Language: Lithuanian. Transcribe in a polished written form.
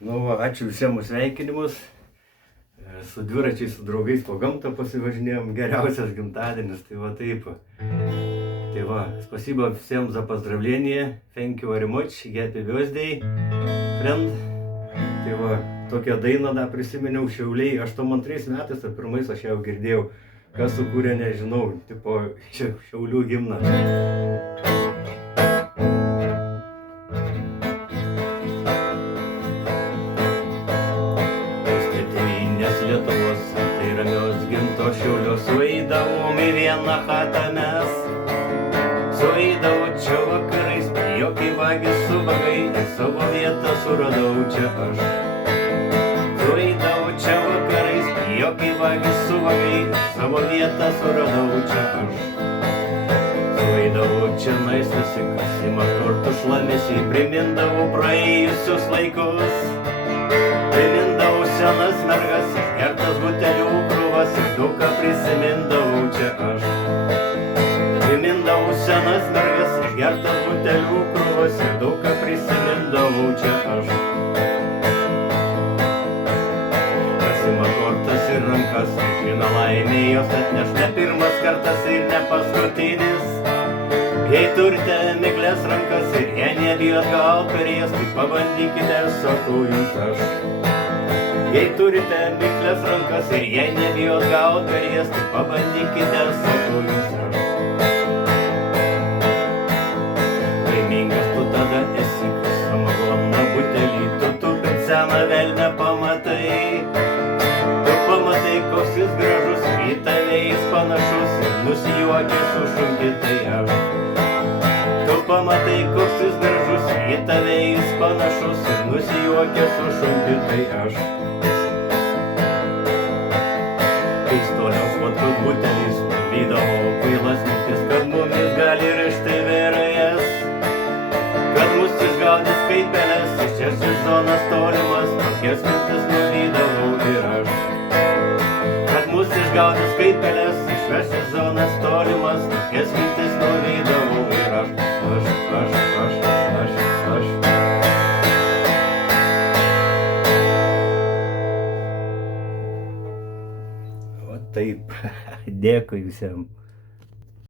Nu, ačiū visiems už sveikinimus. Su dviračiais, su draugais po gamtą pasivažinėjom, geriausias gimtadienis, tai va taip. Tai va, spasiba всем за поздравление, thank you very much, happy birthday, friend. Tai va, tokią dainą dar prisiminiau, Šiauliai, 82 metais, ar pirmais aš jau girdėjau, kas sukūrė, nežinau, tipo Šiaulių himną. Lietuvos, tai ramios gimto Šiaulio, sueidavom į vieną chatą mes. Sueidavo čia vakarais, jokį vagį su vagai, ir savo vietą suradau čia aš. Sueidavo čia vakarais, jokį vagį su vagai, ir savo vietą suradau čia aš. Sueidavo čia nais visi, kas ima kortų šlamesi, primindavo praėjusius laikus. Primindavau senas mergas, išgertas butelių krūvas ir daug ką prisimindavau čia aš. Primindavau senas mergas, išgertas butelių krūvas ir daug ką prisimindavau čia aš. Kas ima kortas ir rankas, žino laimė jos atneš ne pirmas kartas ir ne paskutinis. Jei turite miglės rankas ir jei nebijot gal per jas, tai pabandykite, sakau jums aš. Jei turite miglės rankas ir jei nebijot gal per jas, tai pabandykite, sakau jums aš. Laimingas tu tada esi, kai samagono butelį tu tupint seną velnę pamatai. Tu pamatai, koks jis gražus, į tave jis panašus ir nusijuokė sušunki tai aš. Tu pamatai, koks jis gražus, į tave jis panašus ir nusijuokė sušunki tai aš. Keistolios vodkos butelis nuvydavo kvailas mintis, kad mumis gali rišti vėrėjas. Kad mus išgaudys kaip pelės, iš čia sezonas tolimas, tokias mintis nuvydavau ir aš. Kad mus išgaudys kaip pelės, iš čia sezonas tolimas, tokias mintis nuvydavau ir aš. O taip, dėkui visiems.